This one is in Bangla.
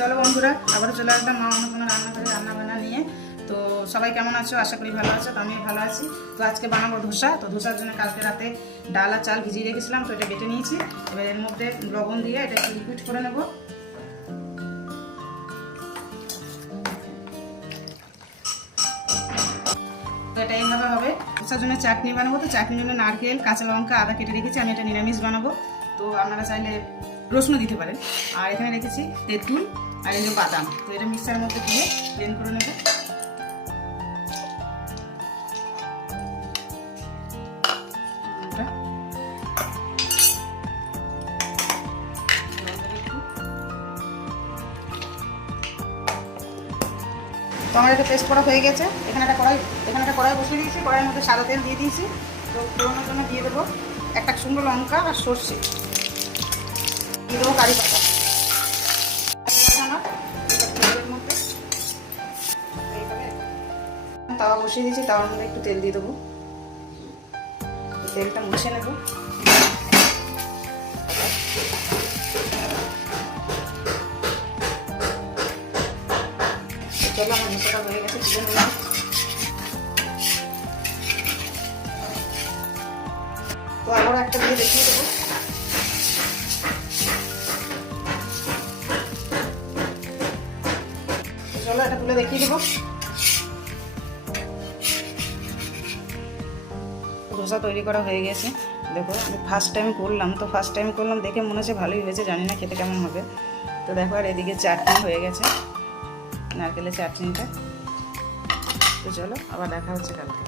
চলো বন্ধুরা, আবারও চলে আসলাম মা অন্নপূর্ণা রান্নাবান্না নিয়ে। তো সবাই কেমন আছো? আশা করি ভালো আছো। তো আমিও ভালো আছি। তো আজকে বানাবো ধোসা। তো ধোসার জন্য কালকে রাতে ডাল আর চাল ভিজিয়ে রেখেছিলাম, তো এটা বেটে নিয়েছি। এবার এর মধ্যে লবণ দিয়ে এটা একটু লিকুইড করে নেবো। তো এটা এইভাবে হবে। ধোসার জন্য চাটনি বানাবো। তো চাটনির জন্য নারকেল, কাঁচা লঙ্কা, আদা কেটে রেখেছি। আমি এটা নিরামিষ বানাবো, তো আপনারা চাইলে রসুনও দিতে পারেন। আর এখানে রেখেছি তেঁতুল আর এই যে বাদাম। তো এটা মিক্সারের মধ্যে দিয়ে ব্লেন্ড করে নেব। তো আমার এটা পেস্ট করা হয়ে গেছে। এখানে একটা কড়াই বসিয়ে দিয়েছি। কড়াইয়ের মধ্যে সাদা তেল দিয়ে দিয়েছি। তো ফোড়নের জন্য দিয়ে দেবো একটা শুকনো লঙ্কা আর সর্ষে, দিয়ে দেবো কারি পাতা। তাওয়া বসিয়ে দিয়েছি, তাওয়ার মধ্যে একটু তেল দিয়ে দেবো। তেলটা মুছে নেব। চলো, আমার মশলাটা হয়ে গেছে, তুলে নিলাম। তো আবারও একটা দিয়ে দেখিয়ে দেবো। চলো, এটা তুলে দেখিয়ে দেবো। ধোসা তৈরি করা হয়ে গেছে। দেখো, আমি ফার্স্ট টাইম করলাম, দেখে মনে হচ্ছে ভালোই হয়েছে, জানি না খেতে কেমন হবে। তো দেখো, আর এদিকে চাটনি হয়ে গেছে, নারকেলের চাটনিটা। তো চলো, আবার দেখা হচ্ছে কালকে।